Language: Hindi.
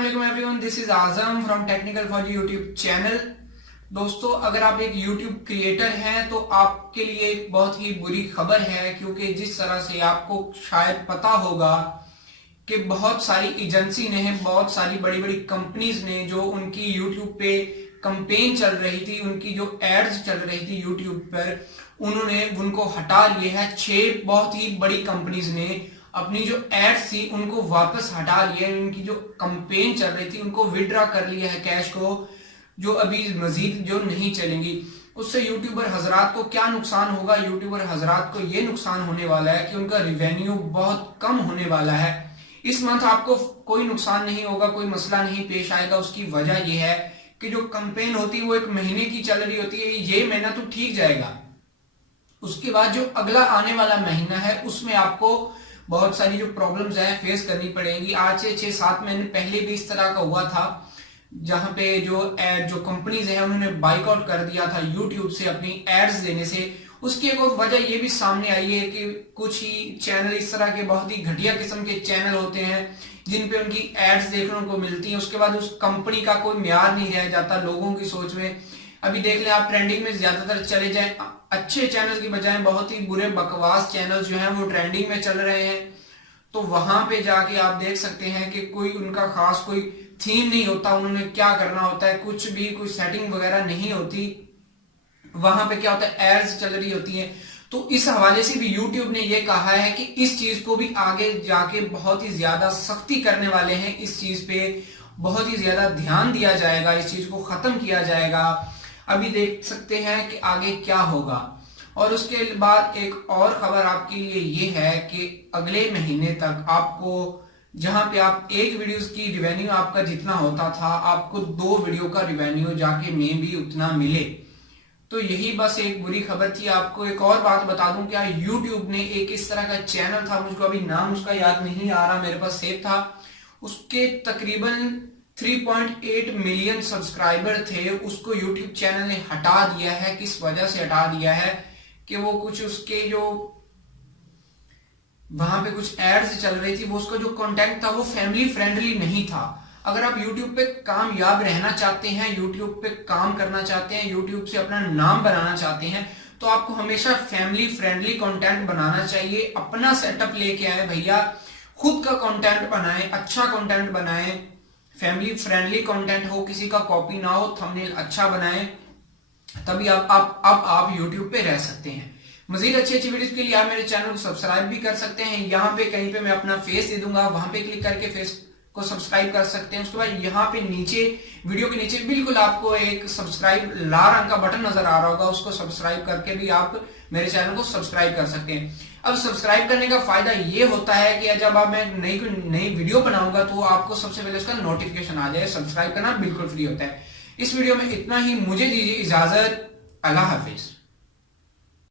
अस्सलाम everyone, this is Azam from technical फौजी यूट्यूब चैनल। दोस्तों, अगर आप एक यूट्यूब क्रिएटर हैं तो आपके लिए एक बहुत ही बुरी खबर है, क्योंकि जिस तरह से आपको शायद पता होगा कि बहुत सारी एजेंसी ने, बहुत सारी बड़ी बड़ी कंपनीज ने जो उनकी यूट्यूब पे कंपेन चल रही थी, उनकी जो एड्स चल रही थी यूट्यूब पर, उन्होंने उनको हटा लिए है। 6 बहुत ही बड़ी कंपनीज ने अपनी जो एड्स थी उनको वापस हटा लिया। उनकी जो कंपेन चल रही थी उनको विड्रॉ कर लिया है कैश को, जो अभी मजीद जो नहीं चलेंगी। उससे यूट्यूबर हजरात को क्या नुकसान होगा? यूट्यूबर हजरात को ये नुकसान होने वाला है कि उनका रिवेन्यू बहुत कम होने वाला है। इस मंथ आपको कोई नुकसान नहीं होगा, कोई मसला नहीं पेश आएगा। उसकी वजह यह है कि जो कंपेन होती है वो 1 महीने की चल रही होती है। ये महीना तो ठीक जाएगा, उसके बाद जो अगला आने वाला महीना है उसमें आपको बहुत सारी जो प्रॉब्लम्स हैं फेस करनी पड़ेंगी। आज से 6-7 महीने पहले भी इस तरह का हुआ था, जहां पे जो कंपनीज हैं उन्होंने बाइकआउट कर दिया था यूट्यूब से अपनी एड्स देने से। उसकी एक और वजह ये भी सामने आई है कि कुछ ही चैनल इस तरह के बहुत ही घटिया किस्म के चैनल होते हैं जिन पे उनकी एड्स देखने को मिलती है। उसके बाद उस कंपनी का कोई म्यार नहीं रह जाता लोगों की सोच में। अभी देख लें आप, ट्रेंडिंग में ज्यादातर चले जाएं, अच्छे चैनल की बजाय बहुत ही बुरे बकवास चैनल जो हैं वो ट्रेंडिंग में चल रहे हैं। तो वहां पे जाके आप देख सकते हैं कि कोई उनका खास कोई थीम नहीं होता, उन्होंने क्या करना होता है, कुछ भी कोई सेटिंग वगैरह नहीं होती। वहां पे क्या होता है, एड्स चल रही होती है। तो इस हवाले से भी यूट्यूब ने यह कहा है कि इस चीज को भी आगे जाके बहुत ही ज्यादा सख्ती करने वाले हैं। इस चीज पे बहुत ही ज्यादा ध्यान दिया जाएगा, इस चीज को खत्म किया जाएगा। अभी देख सकते हैं कि आगे क्या होगा। और उसके बाद एक और खबर आपके लिए ये है कि अगले महीने तक आपको, जहां पे आप एक वीडियो की रिवेन्यू आपका जितना होता था, आपको 2 वीडियो का रिवेन्यू जाके में भी उतना मिले। तो यही बस एक बुरी खबर थी। आपको एक और बात बता दूं, क्या यूट्यूब ने एक इस तरह का चैनल था, मुझको अभी नाम उसका याद नहीं आ रहा, मेरे पास सेव था, उसके तकरीबन 3.8 मिलियन सब्सक्राइबर थे। उसको यूट्यूब चैनल ने हटा दिया है। किस वजह से हटा दिया है कि वो कुछ उसके जो वहां पे कुछ एड्स चल रही थी, वो उसका जो कंटेंट था वो फैमिली फ्रेंडली नहीं था। अगर आप यूट्यूब पे कामयाब रहना चाहते हैं, यूट्यूब पे काम करना चाहते हैं, यूट्यूब से अपना नाम बनाना चाहते हैं, तो आपको हमेशा फैमिली फ्रेंडली कंटेंट बनाना चाहिए। अपना सेटअप लेके आए भैया, खुद का कंटेंट बनाएं, अच्छा कंटेंट बनाएं, फैमिली फ्रेंडली कंटेंट हो, किसी का कॉपी ना हो, थंबनेल अच्छा बनाएं, तभी आप यूट्यूब पे रह सकते हैं। मजीद अच्छी वीडियोस के लिए आप मेरे चैनल को सब्सक्राइब भी कर सकते हैं। यहाँ पे कहीं पे मैं अपना फेस दे दूंगा, वहां पे क्लिक करके फेस को सब्सक्राइब कर सकते हैं। उसके बाद यहाँ पे नीचे, वीडियो के नीचे बिल्कुल आपको एक सब्सक्राइब लाल रंग का बटन नजर आ रहा होगा, उसको सब्सक्राइब करके भी आप मेरे चैनल को सब्सक्राइब कर सकते हैं। अब सब्सक्राइब करने का फायदा ये होता है कि जब आप मैं नई वीडियो बनाऊंगा तो आपको सबसे पहले उसका नोटिफिकेशन आ जाए। सब्सक्राइब करना बिल्कुल फ्री होता है। इस वीडियो में इतना ही, मुझे दीजिए इजाजत। अल्लाह हाफिज।